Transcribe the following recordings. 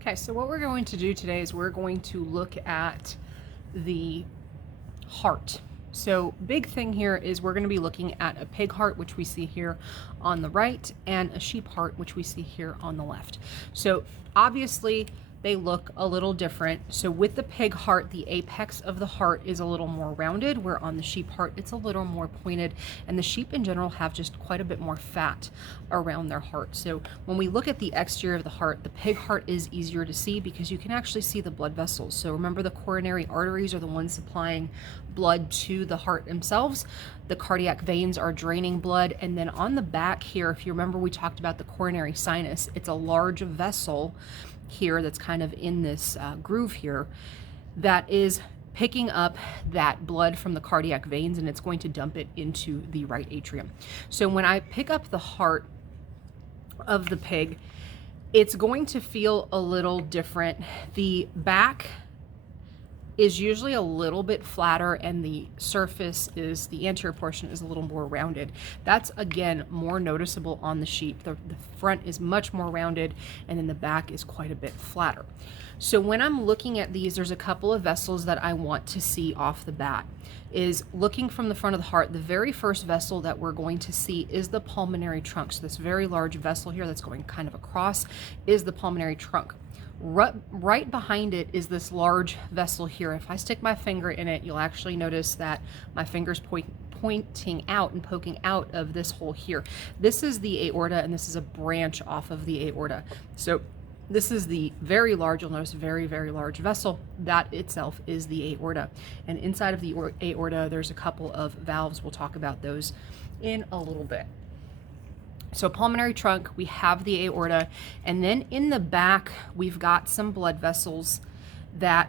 Okay, so what we're going to do today is we're going to look at the heart. So big thing here is we're going to be looking at a pig heart, which we see here on the right, and a sheep heart, which we see here on the left. So obviously they look a little different. So with the pig heart, the apex of the heart is a little more rounded, where on the sheep heart, it's a little more pointed. And the sheep in general have just quite a bit more fat around their heart. So when we look at the exterior of the heart, the pig heart is easier to see because you can actually see the blood vessels. So remember, the coronary arteries are the ones supplying blood to the heart themselves. The cardiac veins are draining blood. And then on the back here, if you remember, we talked about the coronary sinus. It's a large vessel here that's kind of in this groove here that is picking up that blood from the cardiac veins, and it's going to dump it into the right atrium. So when I pick up the heart of the pig, it's going to feel a little different. The back is usually a little bit flatter, and the surface is, the anterior portion is a little more rounded. That's again more noticeable on the sheep. The front is much more rounded, and then the back is quite a bit flatter. So when I'm looking at these, there's a couple of vessels that I want to see off the bat. Is looking from the front of the heart, the very first vessel that we're going to see is the pulmonary trunk. So this very large vessel here that's going kind of across is the pulmonary trunk. Right behind it is this large vessel here. If I stick my finger in it, you'll actually notice that my finger's pointing out and poking out of this hole here. This is the aorta, and this is a branch off of the aorta. So this is the very large, you'll notice, very, very large vessel. That itself is the aorta. And inside of the aorta, there's a couple of valves. We'll talk about those in a little bit. So pulmonary trunk, we have the aorta, and then in the back, we've got some blood vessels that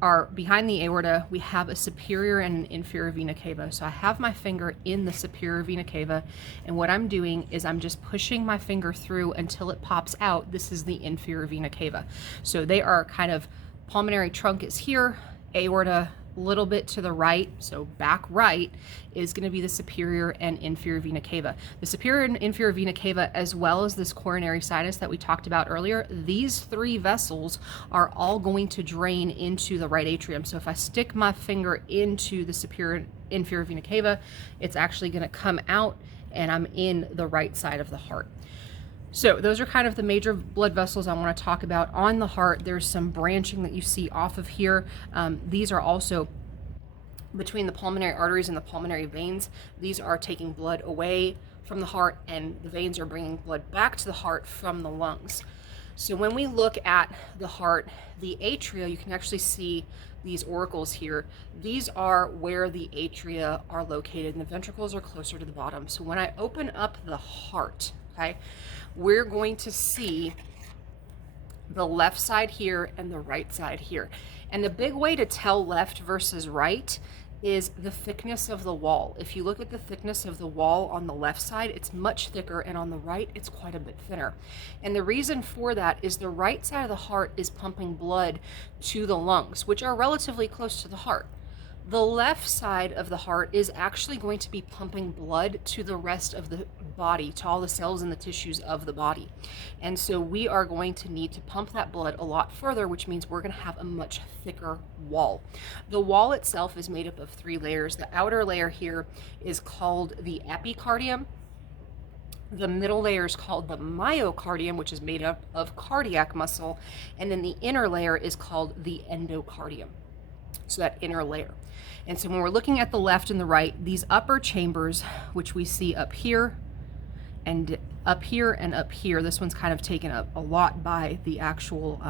are behind the aorta. We have a superior and an inferior vena cava. So I have my finger in the superior vena cava, and what I'm doing is I'm just pushing my finger through until it pops out. This is the inferior vena cava. So they are kind of, pulmonary trunk is here, aorta a little bit to the right, so back right is going to be the superior and inferior vena cava. The superior and inferior vena cava, as well as this coronary sinus that we talked about earlier, these three vessels are all going to drain into the right atrium. So if I stick my finger into the superior and inferior vena cava, it's actually going to come out, and I'm in the right side of the heart. So those are kind of the major blood vessels I want to talk about on the heart. There's some branching that you see off of here. These are also between the pulmonary arteries and the pulmonary veins. These are taking blood away from the heart, and the veins are bringing blood back to the heart from the lungs. So when we look at the heart, the atria, you can actually see these auricles here. These are where the atria are located, and the ventricles are closer to the bottom. So when I open up the heart, okay, we're going to see the left side here and the right side here. And the big way to tell left versus right is the thickness of the wall. If you look at the thickness of the wall on the left side, it's much thicker, and on the right, it's quite a bit thinner. And the reason for that is the right side of the heart is pumping blood to the lungs, which are relatively close to the heart. The left side of the heart is actually going to be pumping blood to the rest of the body, to all the cells and the tissues of the body. And so we are going to need to pump that blood a lot further, which means we're going to have a much thicker wall. The wall itself is made up of three layers. The outer layer here is called the epicardium. The middle layer is called the myocardium, which is made up of cardiac muscle. And then the inner layer is called the endocardium. So that inner layer. And so when we're looking at the left and the right, these upper chambers, which we see up here and up here and up here, this one's kind of taken up a lot by the actual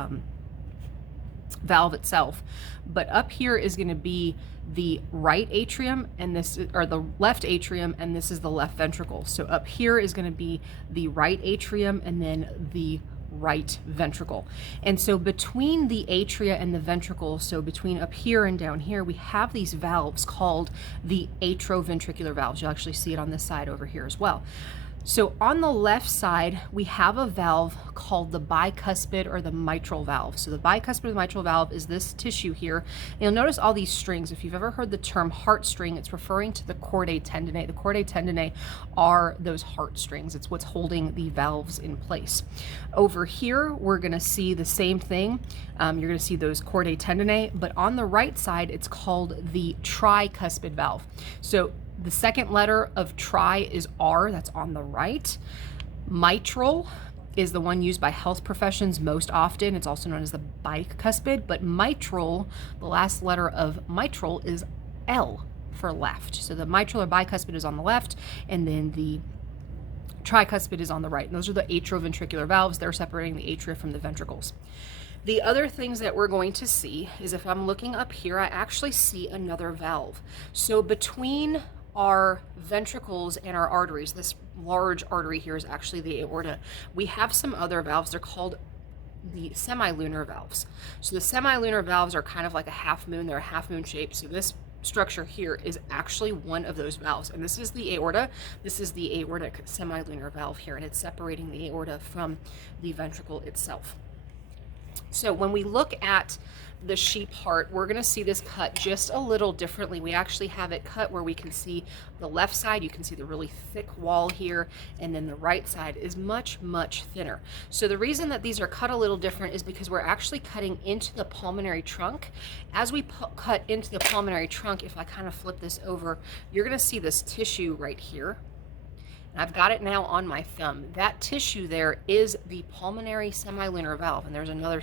valve itself. But up here is going to be the right atrium, and this, or the left atrium, and this is the left ventricle. So up here is going to be the right atrium, and then the right ventricle. And so between the atria and the ventricle, so between up here and down here, we have these valves called the atrioventricular valves. You'll actually see it on this side over here as well. So on the left side, we have a valve called the bicuspid or the mitral valve. So the bicuspid or the mitral valve is this tissue here. And you'll notice all these strings. If you've ever heard the term heartstring, it's referring to the chordae tendineae. The chordae tendineae are those heartstrings. It's what's holding the valves in place. Over here, we're gonna see the same thing. You're gonna see those chordae tendineae, but on the right side, it's called the tricuspid valve. So the second letter of tri is R, that's on the right. Mitral is the one used by health professions most often. It's also known as the bicuspid, but mitral, the last letter of mitral is L for left. So the mitral or bicuspid is on the left, and then the tricuspid is on the right. And those are the atrioventricular valves. They're separating the atria from the ventricles. The other things that we're going to see is if I'm looking up here, I actually see another valve. So between our ventricles and our arteries, this large artery here is actually the aorta. We have some other valves. They're called the semilunar valves. So the semilunar valves are kind of like a half moon. They're a half moon shape. So this structure here is actually one of those valves. And this is the aorta. This is the aortic semilunar valve here, and it's separating the aorta from the ventricle itself. So when we look at the sheep heart, we're going to see this cut just a little differently. We actually have it cut where we can see the left side, you can see the really thick wall here, and then the right side is much, much thinner. So the reason that these are cut a little different is because we're actually cutting into the pulmonary trunk. As we cut into the pulmonary trunk, if I kind of flip this over, you're going to see this tissue right here. I've got it now on my thumb. That tissue there is the pulmonary semilunar valve, and there's another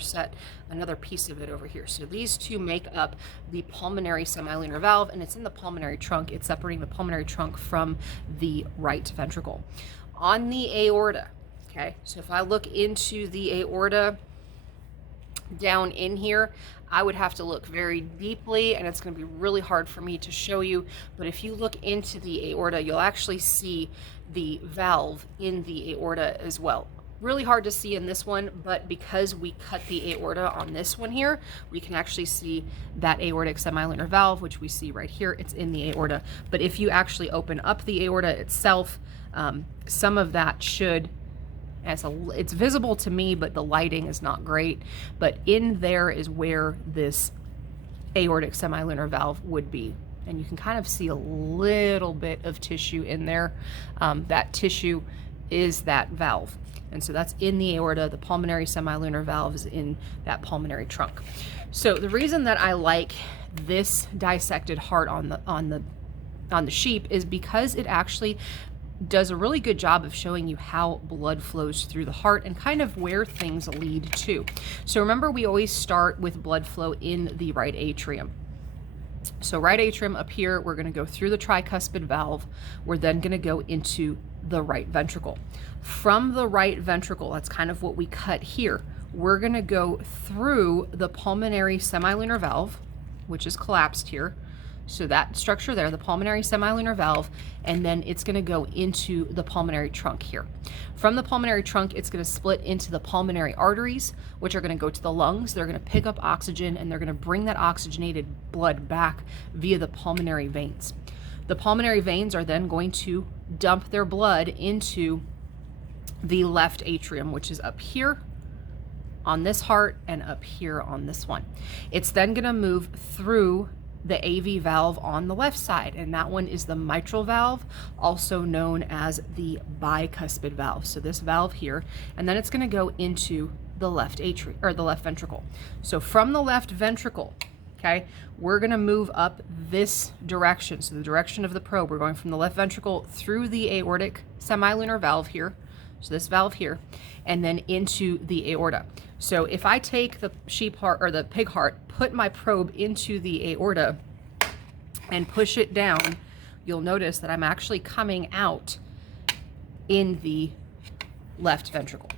piece of it over here. So these two make up the pulmonary semilunar valve, and it's in the pulmonary trunk. It's separating the pulmonary trunk from the right ventricle. On the aorta, okay, so if I look into the aorta down in here, I would have to look very deeply, and it's going to be really hard for me to show you, but if you look into the aorta, you'll actually see the valve in the aorta as well. Really hard to see in this one, but because we cut the aorta on this one here, we can actually see that aortic semilunar valve, which we see right here. It's in the aorta. But if you actually open up the aorta itself, some of that should, it's visible to me, but the lighting is not great. But in there is where this aortic semilunar valve would be. And you can kind of see a little bit of tissue in there. That tissue is that valve. And so that's in the aorta. The pulmonary semilunar valve is in that pulmonary trunk. So the reason that I like this dissected heart on the sheep is because it actually does a really good job of showing you how blood flows through the heart and kind of where things lead to. So remember, we always start with blood flow in the right atrium. So right atrium up here, we're going to go through the tricuspid valve. We're then going to go into the right ventricle. From the right ventricle, that's kind of what we cut here, we're going to go through the pulmonary semilunar valve, which is collapsed here. So that structure there, the pulmonary semilunar valve, and then it's going to go into the pulmonary trunk here. From the pulmonary trunk, it's going to split into the pulmonary arteries, which are going to go to the lungs. They're going to pick up oxygen, and they're going to bring that oxygenated blood back via the pulmonary veins. The pulmonary veins are then going to dump their blood into the left atrium, which is up here on this heart and up here on this one. It's then going to move through the AV valve on the left side, and that one is the mitral valve, also known as the bicuspid valve. So this valve here, and then it's going to go into the left atrium or the left ventricle. So from the left ventricle, okay, we're going to move up this direction. So the direction of the probe, we're going from the left ventricle through the aortic semilunar valve here, so this valve here, and then into the aorta. So if I take the sheep heart or the pig heart, put my probe into the aorta and push it down, you'll notice that I'm actually coming out in the left ventricle.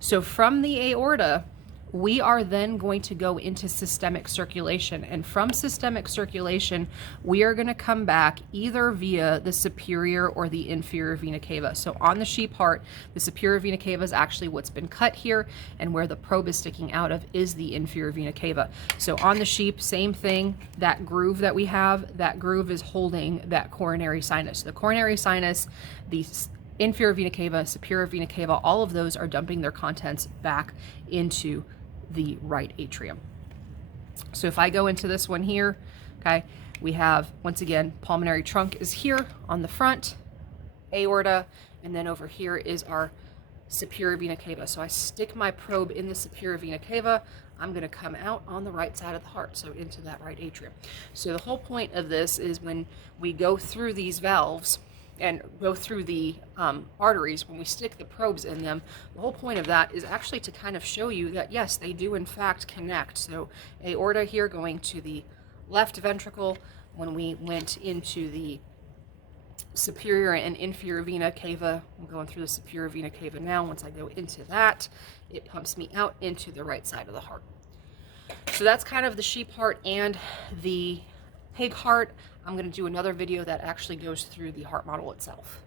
So from the aorta, we are then going to go into systemic circulation. And from systemic circulation, we are going to come back either via the superior or the inferior vena cava. So on the sheep heart, the superior vena cava is actually what's been cut here, and where the probe is sticking out of is the inferior vena cava. So on the sheep, same thing, that groove that we have, that groove is holding that coronary sinus. The coronary sinus, the inferior vena cava, superior vena cava, all of those are dumping their contents back into the right atrium. So if I go into this one here, okay, we have, once again, pulmonary trunk is here on the front, aorta, and then over here is our superior vena cava. So I stick my probe in the superior vena cava, I'm going to come out on the right side of the heart, so into that right atrium. So the whole point of this is when we go through these valves and go through the arteries, when we stick the probes in them, the whole point of that is actually to kind of show you that yes, they do in fact connect. So aorta here going to the left ventricle, when we went into the superior and inferior vena cava, I'm going through the superior vena cava now. Once I go into that, it pumps me out into the right side of the heart. So that's kind of the sheep heart and the pig heart. I'm going to do another video that actually goes through the heart model itself.